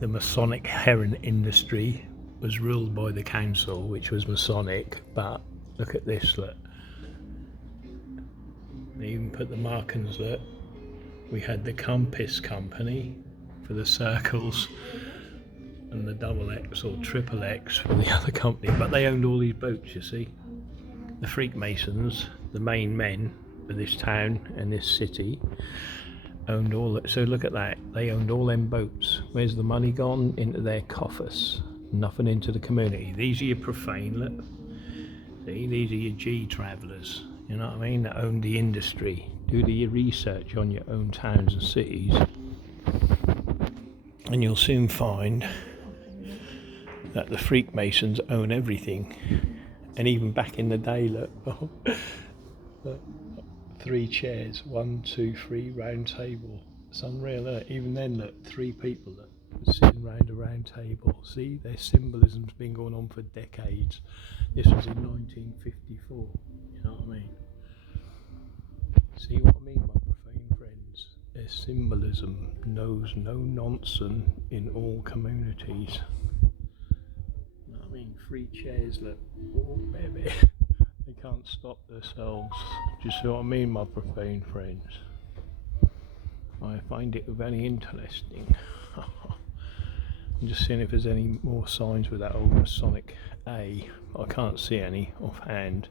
the Masonic heron industry was ruled by the council, which was Masonic, but look at this, look. They even put the markings, look. We had the compass company for the circles and the double X or triple X for the other company, but they owned all these boats, you see. The Freemasons, the main men of this town and this city, owned all that. So look at that, they owned all them boats. Where's the money gone? Into their coffers, nothing into the community. These are your profane, look. See, these are your G travellers, you know what I mean, that own the industry. Do your research on your own towns and cities, and you'll soon find that the Freemasons own everything. And even back in the day, look, look, 3 chairs, 1, 2, 3, round table. It's unreal, look. Even then, look, 3 people that sitting round a round table. See, their symbolism's been going on for decades. This was in 1954, you know what I mean? See what I mean, my profane friends? Their symbolism knows no nonsense in all communities. You know what I mean? 3 chairs, look, oh baby. They can't stop themselves. Do you see what I mean, my profane friends? I find it very interesting. I'm just seeing if there's any more signs with that old Masonic A. I can't see any offhand.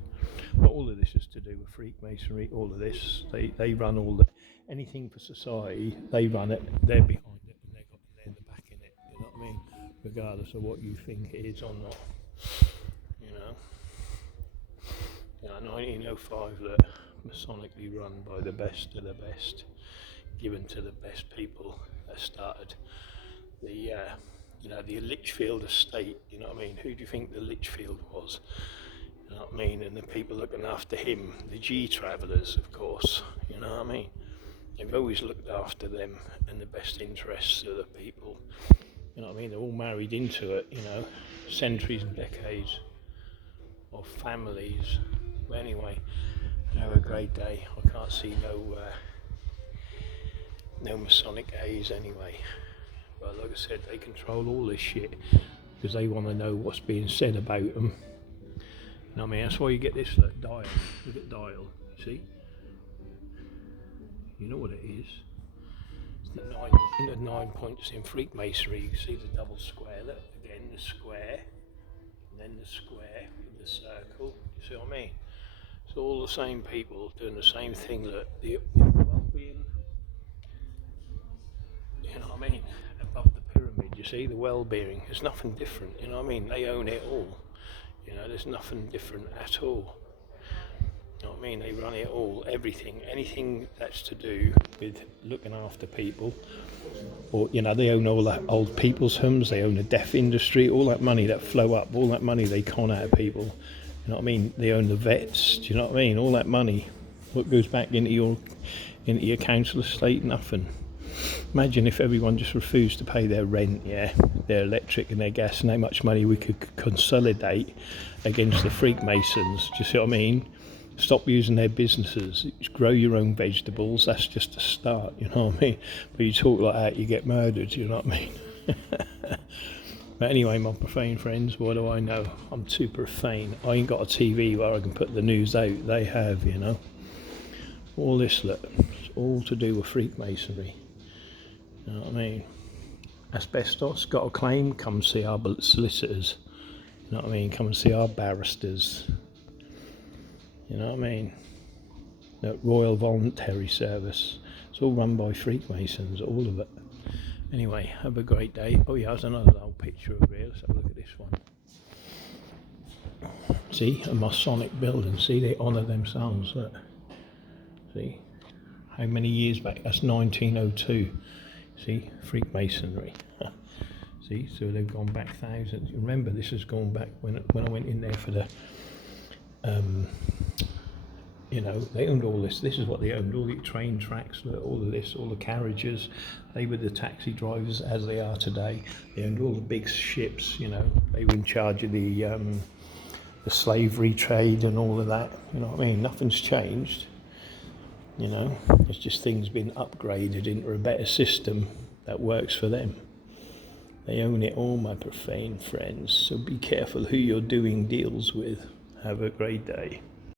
But all of this is to do with Freemasonry. All of this, they run all the anything for society. They run it. They're behind it, and they're the back in it. You know what I mean? Regardless of what you think it is or not. You know. Yeah, 1905, look, Masonically run by the best of the best, given to the best people that started the, the Litchfield estate. You know what I mean? Who do you think the Litchfield was? You know what I mean? And the people looking after him, the G travellers, of course. You know what I mean? They've always looked after them and the best interests of the people. You know what I mean? They're all married into it, you know, centuries and decades of families. But anyway, have a great day. I can't see no Masonic A's anyway. But like I said, they control all this shit because they want to know what's being said about them. You know what I mean? That's why you get this dial. Look at dial. See? You know what it is? It's the 9 points in Freemasonry. You see the double square. Look again, the square, and then the square with the circle. You see what I mean? It's all the same people doing the same thing. Look, the well-being. You know what I mean? Above the pyramid, you see the well-being. There's nothing different. You know what I mean? They own it all. You know, there's nothing different at all. You know what I mean? They run it all, everything, anything that's to do with looking after people. Or, you know, they own all that old people's homes, they own the deaf industry, all that money that flow up, all that money they con out of people. You know what I mean? They own the vets, do you know what I mean? All that money, what goes back into your council estate? Nothing. Imagine if everyone just refused to pay their rent, their electric and their gas, and how much money we could consolidate against the Freemasons. Do you see what I mean? Stop using their businesses. Grow your own vegetables. That's just a start, you know what I mean? But you talk like that, you get murdered, you know what I mean? But anyway, my profane friends, what do I know? I'm too profane. I ain't got a TV where I can put the news out. They have, you know. All this, look, it's all to do with Freemasonry. You know what I mean? Asbestos, got a claim, come see our solicitors. You know what I mean? Come and see our barristers. You know what I mean? The Royal Voluntary Service. It's all run by Freemasons, all of it. Anyway, have a great day. Oh yeah, there's another old picture over here. Let's have a look at this one. See, a Masonic building. See, they honour themselves. Look. See, how many years back? That's 1902. See, Freemasonry. See, so they've gone back thousands. Remember, this has gone back when I went in there for the, you know, they owned all this. This is what they owned, all the train tracks, all of this, all the carriages. They were the taxi drivers as they are today. They owned all the big ships, you know. They were in charge of the slavery trade and all of that. You know what I mean? Nothing's changed. You know, it's just things been upgraded into a better system that works for them. They own it all, my profane friends, so be careful who you're doing deals with. Have a great day.